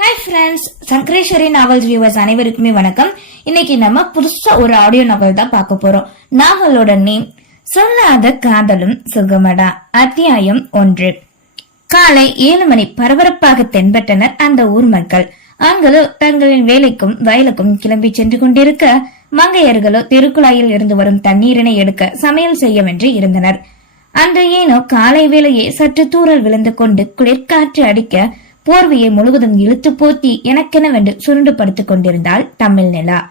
Hi friends Sankareswari novels viewers அனைவருக்குமே வணக்கம். இன்னைக்கு நம்ம புதுசா ஒரு ஆடியோ நாவல் தான் பார்க்க போறோம். நாவலோட நேம் சொல்லாத காதலும் சுகமடா. அத்தியாயம் ஒன்று. காலை ஏழு மணி பரபரப்பாக தென்பட்டனர் அந்த ஊர் மக்கள். ஆண்களோ தங்களின் வேலைக்கும் வயலுக்கும் கிளம்பி சென்று கொண்டிருக்க மங்கையர்களோ தெருக்குழாயில் இருந்து வரும் தண்ணீரினை எடுக்க சமையல் செய்யவென்று இருந்தனர். அன்று ஏனோ காலை வேளையே சற்று தூரல் விழுந்து கொண்டு குளிர்காற்று அடிக்க போர்வையை முழுவதும் இழுத்து போத்தி எனக்கெனவென்று சுருண்டு படுத்துக் கொண்டிருந்தாள் தமிழ் நிலா.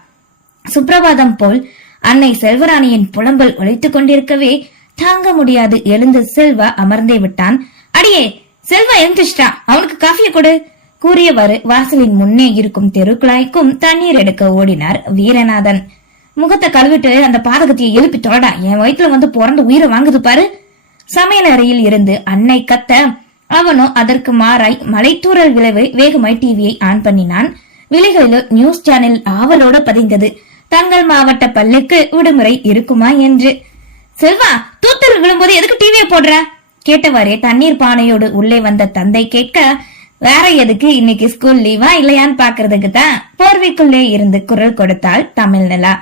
சுப்பிரபாதம் போல் அன்னை செல்வராணியின் புலம்பல் உழைத்துக் கொண்டிருக்கவே தாங்க முடியாது எழுந்து செல்வா அமர்ந்தே விட்டான். அடியே செல்வா எழுந்துச்சிட்டா அவனுக்கு காஃபிய கொடு கூறியவாறு வாசலின் முன்னே இருக்கும் தெருக்குழாய்க்கும் தண்ணீர் எடுக்க ஓடினார் வீரநாதன். முகத்தை கழுவிட்டு அந்த பாதகத்தையை எழுப்பி தொடடா என் வயிற்றுல வந்து பிறந்து உயிரை வாங்குது பாரு. சமையல் அறையில் இருந்து அன்னை கத்த அவனோ அதற்கு மாறாய் மலைத்தூரல் விளைவு வேகமாய் டிவியை ஆன் பண்ணினான். விலைகளில் நியூஸ் சேனல் ஆவலோட பதிந்தது. தங்கள் மாவட்ட பள்ளிக்கு விடுமுறை இருக்குமா என்று. செல்வா தூத்தல் விழும்போது எதுக்கு டிவியை போடுற? கேட்டவாறே தண்ணீர் பானையோடு உள்ளே வந்த தந்தை கேட்க வேற எதுக்கு இன்னைக்கு ஸ்கூல் லீவா இல்லையான்னு பாக்குறதுக்கு தான்? போர்வைக்குள்ளே இருந்து குரல் கொடுத்தாள் தமிழ் நிலா.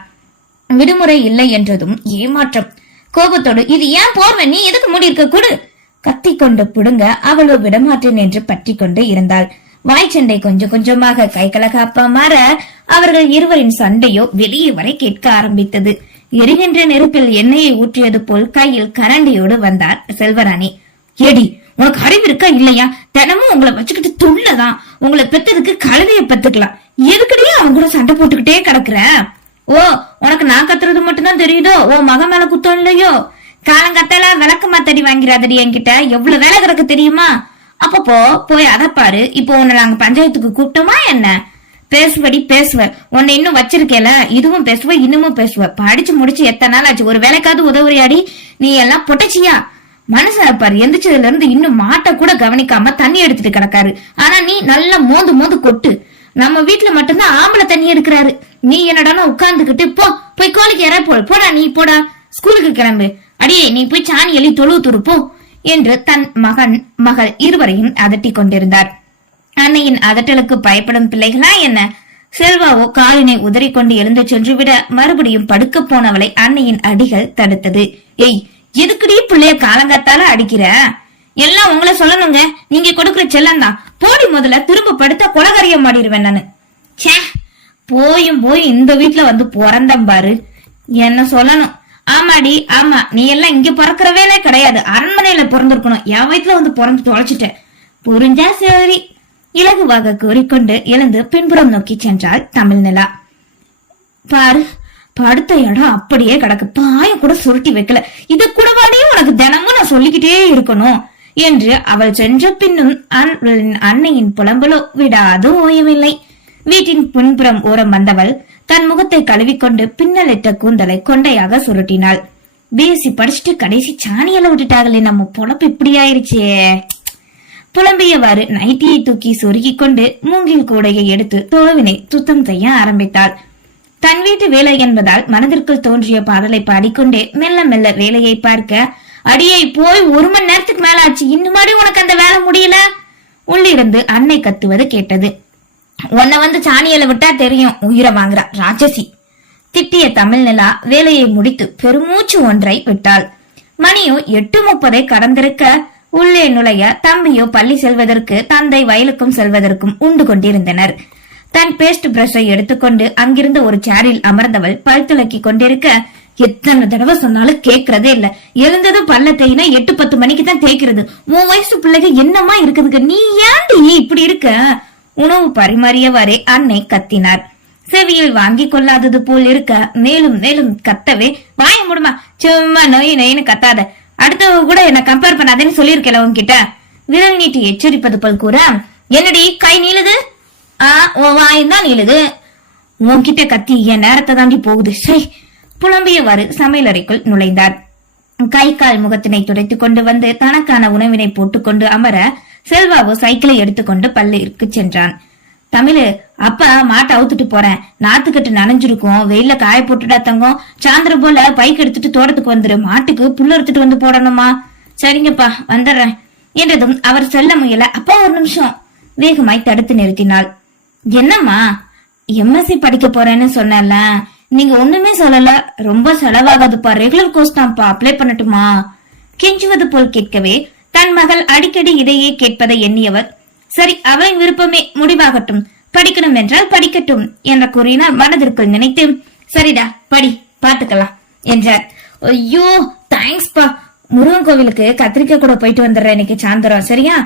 விடுமுறை இல்லை என்றதும் ஏமாற்றம். கோபத்தோடு இது ஏன் போர்வை? நீ எதுக்கு மூடி இருக்க கூடு. கத்தி கொண்டு புடுங்க அவளோ விடமாட்டேன் என்று பற்றி கொண்டு இருந்தாள் வாய்ச்சண்டை கொஞ்சம் கொஞ்சமாக கைகலகாப்பா மாற அவர்கள் இருவரின் சண்டையோ வெளியே வரை கேட்க ஆரம்பித்தது. எரிகின்ற நெருப்பில் எண்ணெயை ஊற்றியது போல் கையில் கரண்டியோடு வந்தார் செல்வராணி. எடி உனக்கு அறிவு இருக்கா இல்லையா? தினமும் உங்களை வச்சுக்கிட்டு துள்ளதான். உங்களை பெத்ததுக்கு கழுதைய பெத்துக்கலாம். எதுக்கடியே அவன் கூட சண்டை போட்டுக்கிட்டே கிடக்குற? ஓ உனக்கு நான் கத்துறது மட்டும்தான் தெரியுதோ? ஓ மக மேல குத்தம் இல்லையோ? காலங்கத்தால விளக்கு மாத்தடி வாங்கிறாதடி என்கிட்ட? எவ்வளவு வேலை கிடக்கு தெரியுமா? அப்பப்போ போய் அதை பாரு. இப்போ உன்னை நாங்க பஞ்சாயத்துக்கு கூப்பிட்டோமா என்ன? பேசுவடி பேசுவ. உன்னை இன்னும் வச்சிருக்கேல. இதுவும் பேசுவ இன்னமும் பேசுவ. படிச்சு முடிச்சு எத்தனை நாள் ஆச்சு? ஒரு வேலைக்காவது உதவுறியாடி? நீ எல்லாம் பொட்டச்சியா மனுஷனை பாரு எந்திரிச்சதுல இருந்து இன்னும் மாட்டை கூட கவனிக்காம தண்ணி எடுத்துட்டு கிடக்காரு. ஆனா நீ நல்லா மோந்து மோந்து கொட்டு. நம்ம வீட்டுல மட்டும்தான் ஆம்பளை தண்ணி எடுக்கிறாரு. நீ என்னடானா உட்கார்ந்துகிட்டு போ. போய் கோழிக்கு யாரா போ. போடா நீ போடா. ஸ்கூலுக்கு கிளம்பு. அடியே நீ போய் சாணி எலி தொழு துருப்போ என்று தன் மகன் மகள் இருவரையும் அதட்டி கொண்டிருந்தார். அன்னையின் அதட்டலுக்கு பயப்படும் பிள்ளைகளா என்ன? செல்வாவோ காலினை உதறிக்கொண்டு எழுந்து சென்று விட மறுபடியும் படுக்க போனவளை அன்னையின் அடிகள் தடுத்தது. ஏய் எதுக்குடி பிள்ளைய காலங்காத்தால அடிக்கிற? எல்லாம் உங்களை சொல்லணுங்க. நீங்க கொடுக்கிற செல்லம் தான். போடி முதல்ல திரும்ப படுத்தா கொலகரிய மாடிடுவேன் நானு. ச்சே போயும் போய் இந்த வீட்டுல வந்து பிறந்தம் பாரு. என்ன சொல்லணும்? ஆமாடி ஆமா. நீ எல்லாம் இங்க பிறக்கிறவேலே கிடையாது. அரண்மனையில பிறந்திருக்கணும். என் வயிற்றுல வந்து பிறந்து தொலைச்சிட்ட புரிஞ்சா சரி? இலகுவாக கூறிக்கொண்டு எழுந்து பின்புறம் நோக்கி சென்றாள் தமிழ் நிலா பாரு படுத்த இடம் அப்படியே கிடக்கு. பாய கூட சுருட்டி வைக்கல. இது கூடவாடியும் உனக்கு தினமும் நான் சொல்லிக்கிட்டே இருக்கணும் என்று அவள் சென்ற பின்னும் அவளின் அன்னையின் புலம்பலோ விடாது ஓயவில்லை. வீட்டின் பின்புறம் ஓரம் வந்தவள் தன் முகத்தை கழுவிக்கொண்டு பின்னலிட்ட கூந்தலை கொண்டையாக சுருட்டினாள். பிஎஸ்சி படிச்சுட்டு கடைசி சாணியில விட்டுட்டாங்களே நம்ம பொழப்பு இப்படி ஆயிருச்சே புலம்பியவாறு நைட்டியை தூக்கி சொருகிக் கொண்டு மூங்கில் கூடையை எடுத்து தோழவினை சுத்தம் செய்ய ஆரம்பித்தாள். தன் வீட்டு வேலை என்பதால் மனதிற்குள் தோன்றிய பாடலை பாடிக்கொண்டே மெல்ல மெல்ல வேலையை பார்க்க அடியை போய் ஒரு மணி நேரத்துக்கு மேல ஆச்சு இன்னுமாடி உனக்கு அந்த வேலை முடியல? உள்ளிருந்து அன்னை கத்துவது கேட்டது. உன்னை வந்து சாணியில விட்டா தெரியும் உயிரை வாங்குறா ராட்சசி. திட்டிய தமிழ் நிலா வேலையை முடித்து பெருமூச்சு ஒன்றை விட்டாள். மணியும் எட்டு முப்பதை கடந்திருக்க உள்ளே நுழைய தம்பியோ பள்ளி செல்வதற்கு தந்தை வயலுக்கும் செல்வதற்கும் உண்டு கொண்டிருந்தனர். தன் பேஸ்ட் பிரஷை எடுத்துக்கொண்டு அங்கிருந்த ஒரு சேரில் அமர்ந்தவள் பல் துளக்கி கொண்டிருக்க எத்தனை தடவை சொன்னாலும் கேக்குறதே இல்ல. எழுந்ததும் பல்ல தேயினா எட்டு பத்து மணிக்கு தான் தேய்க்கிறது. உன் வயசு பிள்ளைக்கு என்னமா இருக்குதுங்க? நீ ஏன்டி இப்படி இருக்க? உணவு பரிமாறியவாறே அன்னை கத்தினார். செவியில் வாங்கி கொள்ளாதது போல் இருக்க மேலும் மேலும் கத்தவே வாய முடுமா? சும்மா நொய் நொயின்னு கத்தாத. அடுத்தவங்க கூட என்ன கம்பேர் பண்ணாதேன்னு சொல்லியிருக்கல உன்கிட்ட. விரல் நீட்டி எச்சரிப்பது போல் கூற என்னடி கை நீளுது? ஆ உன் வாய் நீளுது. உன்கிட்ட கத்தி என் நேரத்தை தாண்டி போகுது. சை. புலம்பியவாறு சமையலறைக்குள் நுழைந்தார். கை கால் முகத்தினை துடைத்துக் கொண்டு வந்து தனக்கான உணவினை போட்டுக்கொண்டு அமர செல்வாவோ சைக்கிளை எடுத்துக்கொண்டு பள்ளிக்கு சென்றான். தமிழு அப்ப மாட்டை அவுத்துட்டு போறேன். நாத்துக்கட்டு நனைஞ்சிருக்கும். வெயில காய போட்டுடா தங்கம். சாயந்தரம் போல பைக் எடுத்துட்டு தோட்டத்துக்கு வந்துரு. மாட்டுக்கு புல்லு எடுத்துட்டு வந்து போடணுமா? சரிங்கப்பா வந்துடுறேன். என்றதும் அவர் செல்ல முயல அப்பா ஒரு நிமிஷம். வேகமாய் தடுத்து நிறுத்தினாள். என்னம்மா எம்எஸ்சி படிக்க போறேன்னு சொன்னல நீங்க ஒண்ணுமே சொல்லல. ரொம்ப செலவாகாதுப்பா. ரெகுலர் கோர்ஸ் தான்ப்பா. அப்ளை பண்ணட்டுமா? கெஞ்சுவது போல் கேட்கவே தன் மகள் அடிக்கடி இதையே கேட்பதை எண்ணியவர் சரி அவளின் விருப்பமே முடிவாகட்டும் படிக்கணும் என்றால் படிக்கட்டும் என்ற கூறினார் மனதிற்குள் நினைத்து சரிடா படி பாத்துக்கலாம் என்றார். ஐயோ தேங்க்ஸ்பா முருகன் கோவிலுக்கு கத்திரிக்காய் கூட போயிட்டு வந்துடுறேன் இன்னைக்கு சாயந்தரம் சரியா?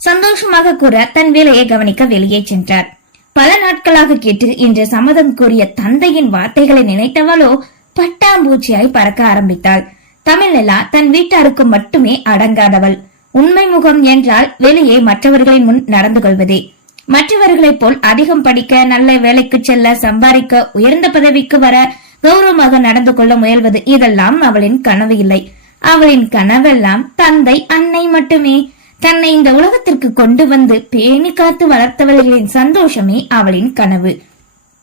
சந்தோஷமாக கூற தன் வேலையை கவனிக்க வெளியே சென்றார். பல நாட்களாக கேட்டு இன்று சம்மதம் கூறிய தந்தையின் வார்த்தைகளை நினைத்தவளோ பட்டாம்பூச்சியாய் பறக்க ஆரம்பித்தாள். தமிழ்நிலா தன் வீட்டாருக்கு மட்டுமே அடங்காதவள். உண்மை முகம் என்றால் வெளியே மற்றவர்களின் முன் நடந்து கொள்வதே. மற்றவர்களைப் போல் அதிகம் படிக்க நல்ல வேலைக்கு செல்ல சம்பாதிக்க உயர்ந்த பதவிக்கு வர கௌரவமாக நடந்து கொள்ள முயல்வது இதெல்லாம் அவளின் கனவு இல்லை. அவளின் கனவெல்லாம் தந்தை அன்னை மட்டுமே. தன்னை இந்த உலகத்திற்கு கொண்டு வந்து பேணி காத்து வளர்த்தவர்களின் சந்தோஷமே அவளின் கனவு.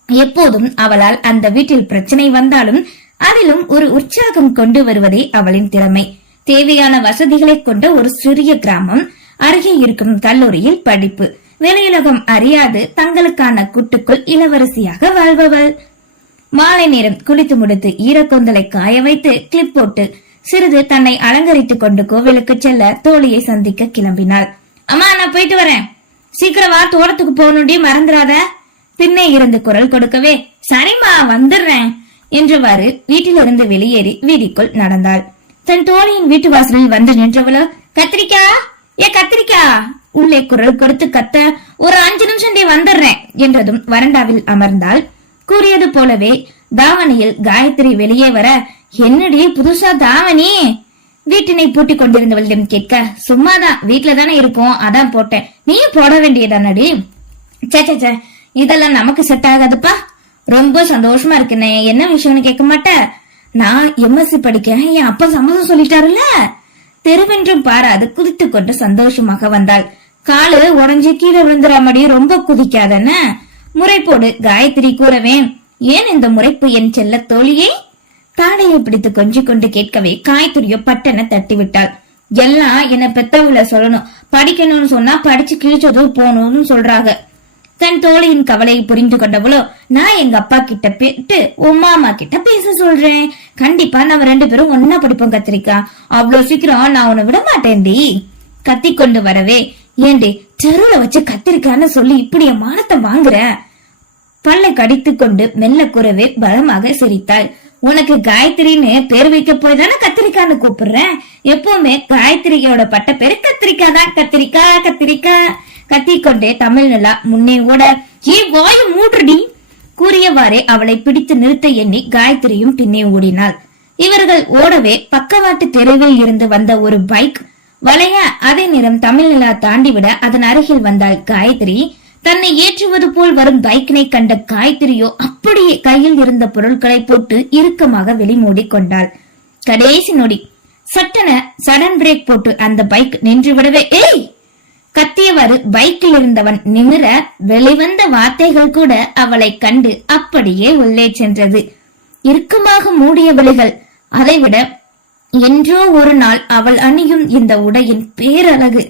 எப்போதும் அவளால் அந்த வீட்டில் பிரச்சனை வந்தாலும் அதிலும் ஒரு உற்சாகம் கொண்டு வருவதே அவளின் திறமை. தேவையான வசதிகளை கொண்ட ஒரு சிறிய கிராமம் அருகே இருக்கும் கல்லூரியில் படிப்பு. வெளியுலகம் அறியாது தங்களுக்கான கூட்டுக்குள் இளவரசியாக வாழ்பவள். மாலை நேரம் குளித்து முடித்து ஈரக்கொந்தலை காய வைத்து கிளிப் போட்டு சிறிது தன்னை அலங்கரித்துக் கொண்டு கோவிலுக்கு செல்ல தோழியை சந்திக்க கிளம்பினாள். அம்மா நான் போயிட்டு வரேன். சீக்கிரமா தோட்டத்துக்கு போகணுண்டி மறந்துடாத. பின்னே இருந்து குரல் கொடுக்கவே. சரிம்மா வந்துடுறேன். என்றவாறு வீட்டிலிருந்து வெளியேறி வீதிக்குள் நடந்தாள். தன் தோழியின் வீட்டு வாசலில் வந்து நின்றவளோ கத்திரிக்கா! ஏ கத்திரிக்கா! உள்ளே குரல் கொடுத்து கத்த ஒரு அஞ்சு நிமிஷம் டே வந்துடுறேன் என்றதும் வரண்டாவில் அமர்ந்தாள். கூறியது போலவே தாவணியில் காயத்ரி வெளியே வர என்னடி புதுசா தாவணி? வீட்டினை பூட்டிக் கொண்டிருந்தவளிடம் கேட்க சும்மாதான் வீட்டுலதானே தானே இருக்கோம் அதான் போட்டேன். நீயும் போட வேண்டியதானடி? சே சே, சே இதெல்லாம் நமக்கு செட் ஆகாதுப்பா. ரொம்ப சந்தோஷமா இருக்குனே என்ன விஷயம்னு கேட்க மாட்ட. நான் எம்எஸ்சி படிக்க என் அப்பா சம்மதம் சொல்லிட்டாருல்ல? தெருவென்றும் பாராது. குதித்து கொண்டு சந்தோஷமாக வந்தாள். காலு உடஞ்சு கீழே விழுந்துறாமடி ரொம்ப குதிக்காதன முறைப்போடு காயத்ரி கூறவே ஏன் இந்த முறைப்பு என் செல்ல தோழியே? தாடையை பிடித்து கொஞ்சி கொண்டு கேட்கவே காய்த்துரியோ பட்டன தட்டி விட்டாள் எல்லாம் என்ன பெத்தவுல சொல்லணும். படிக்கணும்னு சொன்னா படிச்சு கிழிச்சதும் போகணும்னு சொல்றாங்க. தன் தோழியின் கவலையை புரிந்து கொண்டவளோ நான் எங்க அப்பா கிட்ட போயிட்டு உன் மாமா கிட்ட பேச சொல்றேன். கண்டிப்பா நம்ம ரெண்டு பேரும் ஒன்னா படிப்போம் கத்திரிக்கா. அவ்வளவு சீக்கிரம் நான் உன்னை விட மாட்டேன்டி கத்திக்கொண்டு வரவே ஏண்டி தெருவுல வச்சு கத்திரிக்கான்னு சொல்லி இப்படி என் மானத்தை வாங்குற? பல்லை கடித்து கொண்டு மெல்ல கூறவே பலமாக சிரித்தாள். உனக்கு காயத்ரின்னு பேர் வைக்க போய் தானே கத்திரிக்கான்னு கூப்பிடுறேன்? எப்பவுமே காயத்ரியோட பட்ட பேரு கத்திரிக்கா தான் கத்திரிக்கா கத்திரிக்கா. கத்திக்கொண்டே தமிழ் நிலா முன்னே ஓட. ஏ வாயு மூடுடி கூறியவாறே அவளை பிடித்து நிறுத்த எண்ணி காயத்ரியும் பின்னே ஓடினாள். இவர்கள் ஓடவே பக்கவாட்டு தெருவில் இருந்து வந்த ஒரு பைக் வளைய அதே நேரம் தமிழ் நிலா தாண்டிவிட அதன் அருகில் வந்தாள் காயத்ரி. தன்னை ஏற்றுவது போல் வரும் பைக்கினை கண்ட காயத்ரியோ அப்படியே கையில் இருந்த பொருட்களை போட்டு இறுக்கமாக வெளிமூடி கொண்டாள். கடைசி நொடி. சட்டென சடன் பிரேக் போட்டு அந்த பைக் நின்று விடவே ஏய் கத்தியவாறு பைக்கில் இருந்தவன் நிமிர வெளிவந்த வார்த்தைகள் கூட அவளை கண்டு அப்படியே உள்ளே சென்றது. இறுக்கமாக மூடிய விழிகள் அதைவிட என்றோ ஒரு நாள் அவள் அணியும் இந்த உடையின் பேரழகு.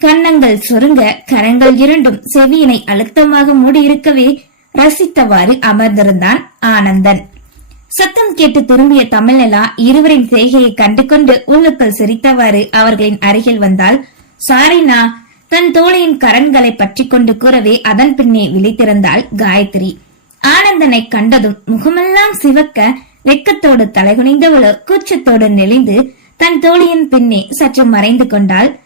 கன்னங்கள் சுருங்க கரங்கள் இரண்டும் செவியினை அழுத்தமாக மூடியிருக்கவே ரசித்தவாறு அமர்ந்திருந்தான் ஆனந்தன். சத்தம் கேட்டு திரும்பிய தமிழ்நிலா இருவரின் செய்கையை கண்டு கொண்டு உள்ளுக்குள் சிரித்தவாறு அவர்களின் அருகில் வந்தால் சாரினா தன் தோழியின் கரன்களை பற்றி கொண்டு கூறவே அதன் பின்னே விழித்திருந்தாள் காயத்ரி. ஆனந்தனை கண்டதும் முகமெல்லாம் சிவக்க வெக்கத்தோடு தலைகுனிந்தவளோ கூச்சத்தோடு நெளிந்து தன் தோழியின் பின்னே சற்று மறைந்து கொண்டாள்.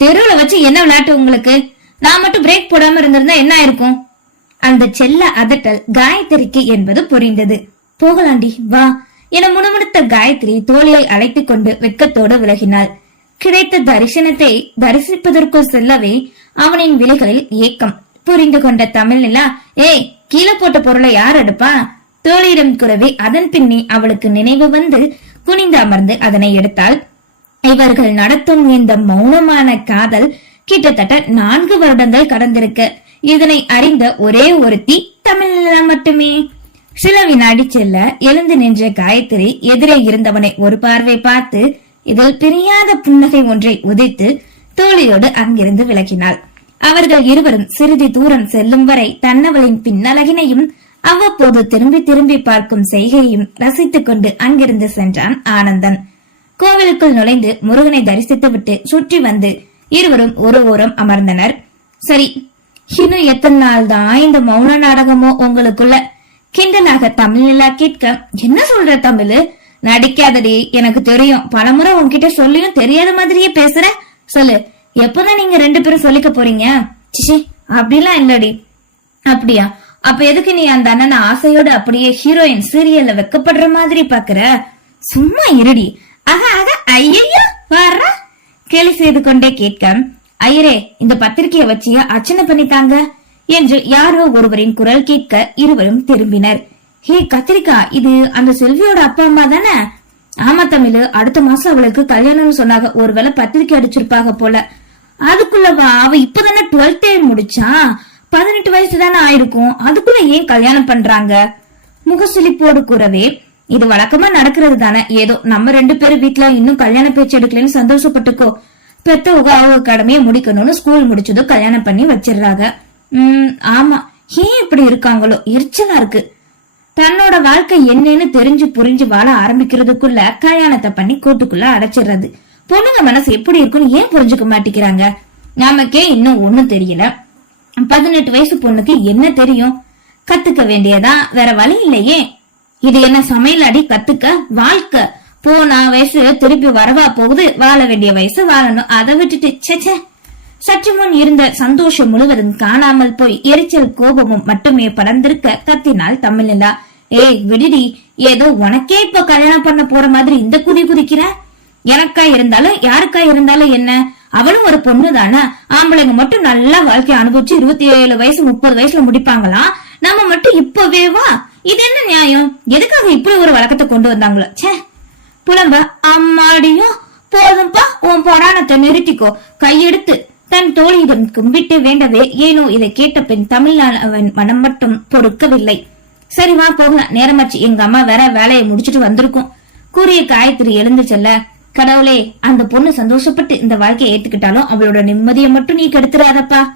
தெருவுல வச்சு என்ன விளையாட்டு உங்களுக்கு? நான் மட்டும் பிரேக் போடாம இருந்திருந்தா என்ன ஆயிருக்கும்? அந்த செல்ல அதட்டல் காயத்ரிக்கு என்பது புரிந்தது. போகலாண்டி வா என முணுமுணுத்த காயத்ரி தோழியை அழைத்துக் கொண்டு வெட்கத்தோடு விலகினாள். கிடைத்த தரிசனத்தை தரிசிப்பதற்குள் செல்லவே அவனின் விழிகளில் ஏக்கம். புரிந்து கொண்ட தமிழ் நிலா ஏய் கீழே போட்ட பொருளை யார் எடுப்பா? தோழியிடம் குறவே அதன் பின்னே அவளுக்கு நினைவு வந்து குனிந்து அமர்ந்து அதனை எடுத்தாள். இவர்கள் நடத்தும் இந்த மௌனமான காதல் கிட்டத்தட்ட நான்கு வருடங்கள் கடந்திருக்கு. இதனை அறிந்த ஒரே ஒருத்தி தமிழ்நிலா மட்டுமே. சில வினாடி செல்ல எழுந்து நின்ற காயத்ரி எதிரே இருந்தவனை ஒரு பார்வை பார்த்து இதில் பிரியாத புன்னகை ஒன்றை உதைத்து தோழியோடு அங்கிருந்து விலகினாள். அவர்கள் இருவரும் சிறிது தூரம் செல்லும் வரை தன்னவளின் பின்னலகினையும் அவ்வப்போது திரும்பி திரும்பி பார்க்கும் செய்கையையும் ரசித்துக் கொண்டு அங்கிருந்து சென்றான் ஆனந்தன். கோவிலுக்குள் நுழைந்து முருகனை தரிசித்துவிட்டு சுற்றி வந்து இருவரும் ஒரு ஓரம் அமர்ந்தனர். சரி இன்னும் எத்தனை நாள் தான்? இந்த மௌன நாடகமோ உங்களுக்குள்ள? கிண்டலாக தமிழ்ல கேட்க என்ன சொல்ற தமிழ்? நடிக்காதடி எனக்கு தெரியும். பலமுறை உன்கிட்ட சொல்லியும் தெரியாத மாதிரியே பேசுற. சொல்லு எப்பதான் நீங்க ரெண்டு பேரும் சொல்லிக்க போறீங்க? சிஷி அப்படிலாம் இல்லடி. அப்படியா? அப்ப எதுக்கு நீ அந்த அண்ணனை ஆசையோட அப்படியே ஹீரோயின் சீரியல்ல வெக்கப்படுற மாதிரி பாக்குற? சும்மா இருடி. ஆக ஆக ஐயோ வர்றா கேலி செய்து கொண்டே கேட்க ஐயரே இந்த பத்திரிகையை வச்சு அர்ச்சனை பண்ணித்தாங்க. என்று யாரோ ஒருவரின் குரல் கேட்க இருவரும் திரும்பினர். ஹே கத்திரிக்கா இது அந்த செல்வியோட அப்பா அம்மா தானே? ஆமா தமிழ் அடுத்த மாசம் அவளுக்கு கல்யாணம்னு சொன்னாங்க. ஒருவேளை பத்திரிக்கை அடிச்சிருப்பாங்க போல. அதுக்குள்ளவா அவ இப்பதானே டுவெல்த்தே முடிச்சா? பதினெட்டு வயசு தானே ஆயிருக்கும். அதுக்குள்ள ஏன் கல்யாணம் பண்றாங்க? முகசுலிப்போடு கூறவே இது வழக்கமா நடக்கிறது தானே. ஏதோ நம்ம ரெண்டு பேரும் வீட்ல இன்னும் கல்யாண பேச்சு எடுக்கலன்னு சந்தோஷப்பட்டுக்கோ. பெத்தவங்க அவங்க கடமையை முடிக்கணும்னு ஸ்கூல் முடிச்சதும் கல்யாணம் பண்ணி வச்சிடுறாங்க. உம் ஆமா. ஏன் இப்படி இருக்காங்களோ? எரிச்சலா இருக்கு. தன்னோட வாழ்க்கை என்னன்னு தெரிஞ்சு புரிஞ்சு வாழ ஆரம்பிக்கிறதுக்குள்ள கல்யாணத்தை பண்ணி கூட்டுக்குள்ள அடைச்சிடுறது. பொண்ணுங்க மனசு எப்படி இருக்குன்னு ஏன் புரிஞ்சுக்க மாட்டேங்கிறாங்க? நமக்கே இன்னும் ஒண்ணும் தெரியல. பதினெட்டு வயசு பொண்ணுக்கு என்ன தெரியும்? கத்துக்க வேண்டியதா? வேற வழி இல்லையே. இது என்ன சமையல் அடி? கத்துக்க? வாழ்க்கை. போனா வயசு திருப்பி வரவா போகுது? வாழ வேண்டிய வயசு வாழணும். அதை விட்டுட்டு ச்சே சற்று முன் இருந்த சந்தோஷம் முழுவதும் காணாமல் போய் எரிச்சல் கோபமும் மட்டுமே படர்ந்திருக்க கத்தினாள் தமிழிலா. ஏய் விடுடி. ஏதோ உனக்கே இப்ப கல்யாணம் பண்ண போற மாதிரி இந்த குதி குதிக்கிற? எனக்கா இருந்தாலும் யாருக்கா இருந்தாலும் என்ன? அவளும் ஒரு பொண்ணு தானே ஆம்பளைங்க மட்டும் நல்லா வாழ்க்கை அனுபவிச்சு இருபத்தி ஏழு வயசு முப்பது வயசுல முடிப்பாங்களாம் நம்ம மட்டும் இப்பவே வா. இது என்ன நியாயம்? எதுக்காக இப்படி ஒரு வழக்கத்தை கொண்டு வந்தாங்களோ? ச்சே. புலம்ப அம்மாடியும் போதும்பா உன் புராணத்தை நிறுத்திக்கோ. கையெடுத்து தன் தோழியிடம் கும்பிட்டு வேண்டவே ஏனோ இதை கேட்ட பின் தமிழ்நாளவன் மனம் மட்டும் பொறுக்கவில்லை. சரி வா போகலாம் நேரமாச்சு. எங்க அம்மா வேற வேலையை முடிச்சிட்டு வந்திருக்கும். கூறிய காயத்ரி எழுந்து செல்ல கடவுளே அந்த பொண்ணு சந்தோஷப்பட்டு இந்த வாழ்க்கையை ஏத்துக்கிட்டாலும் அவளோட நிம்மதியை மட்டும் நீ கெடுத்துறாதப்பா.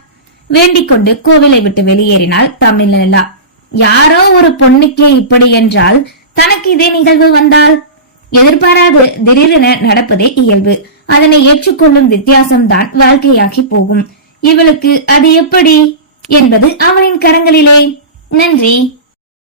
வேண்டிக் கொண்டு கோவிலை விட்டு வெளியேறினாள் தமிழ்நிலா யாரோ ஒரு பொண்ணுக்கே இப்படி என்றால் தனக்கு இதே நிகழ்வு வந்தால்? எதிர்பாராது. திடீரென நடப்பதே இயல்பு. அதனை ஏற்றுக்கொள்ளும் வித்தியாசம்தான் வாழ்க்கையாகி போகும். இவளுக்கு அது எப்படி? என்பது அவளின் கரங்களிலே. நன்றி.